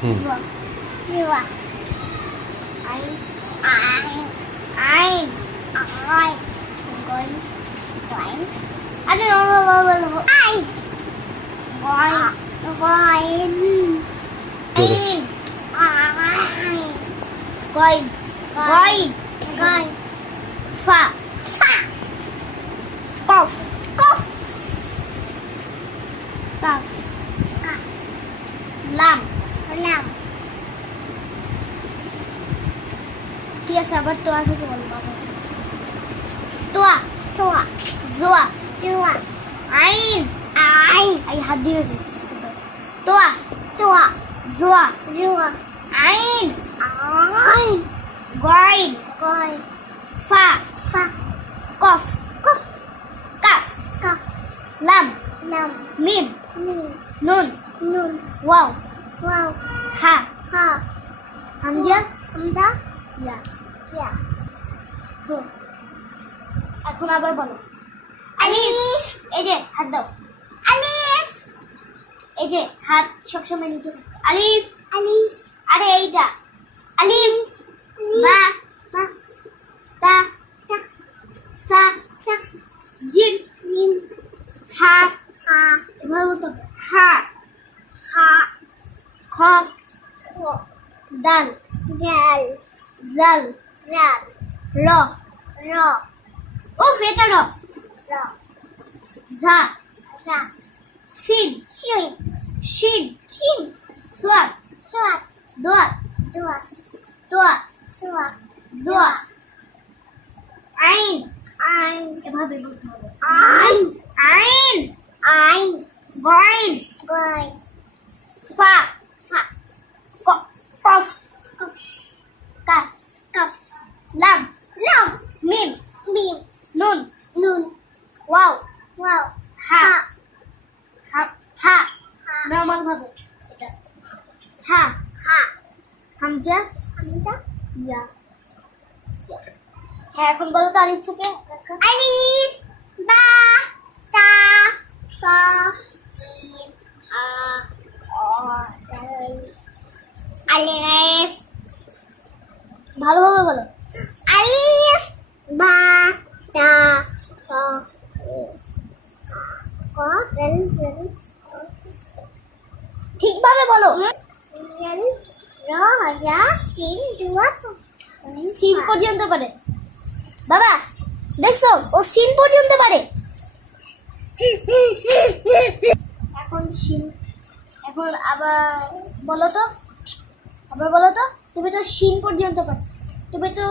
So. Zua. Ein. Ein. Ein. Going. Going. I don't know. Ein. Going. Going. Ein. Ein. Going. Going. Going. Fa. Fa. Cough. Cough. Cough. Lamb. Lamb. ঠিক আছে আবার তোয়া থেকে বলবো তোয়া তোয়া জোয়া জোয়া আইন আইন I হাত দিবে তোয়া তোয়া জোয়া জোয়া আইন আইন গাইন গাইন ফা ফা কফ কফ কাফ কাফ লাম লাম মিম মিম নুন নুন ওয়াও ওয়াও হা হা হামজা হামজা ইয়া ইয়া এখন আবার বলো আলিফ এই যে হাত দাও আলিফ এই যে হাত সবসময় নিচে আলিফ আলিফ আরে এইটা আলিফ বা বা তা তা সা সা জিম জিম হা হা এভাবে বলতে হবে হা হা খ খ দাল দাল জাল জাল র র উফ এটা র র ঝা ঝা সিন সিন শিন শিন সোয়াত সোয়াত দোয়াত দোয়াত তোয়া তোয়া জোয়া আইন আইন এভাবে বলতে হবে আইন আইন আইন গাইন গাইন ফা ফা কফ কফ কাফ কাফ লাম লাম মিম মিম নুন নুন ওয়াও ওয়াও হা হা হা নরমাল ভাবে এটা হা হা হামজা হামজা ইয়া হ্যাঁ এখন বলো তো আলিফ থেকে আলিফ বা তা সা জিম হা ও আলিফ ভালোভাবে বলো আলিফ বা তা সা ক ঠিকভাবে বলো র যা সিন দুয়া সিন পর্যন্ত পারে বাবা দেখছো ও সিন পর্যন্ত পারে এখন সিন এখন আবার বলো তো তুমি তো সিন পর্যন্ত পারো তুমি তো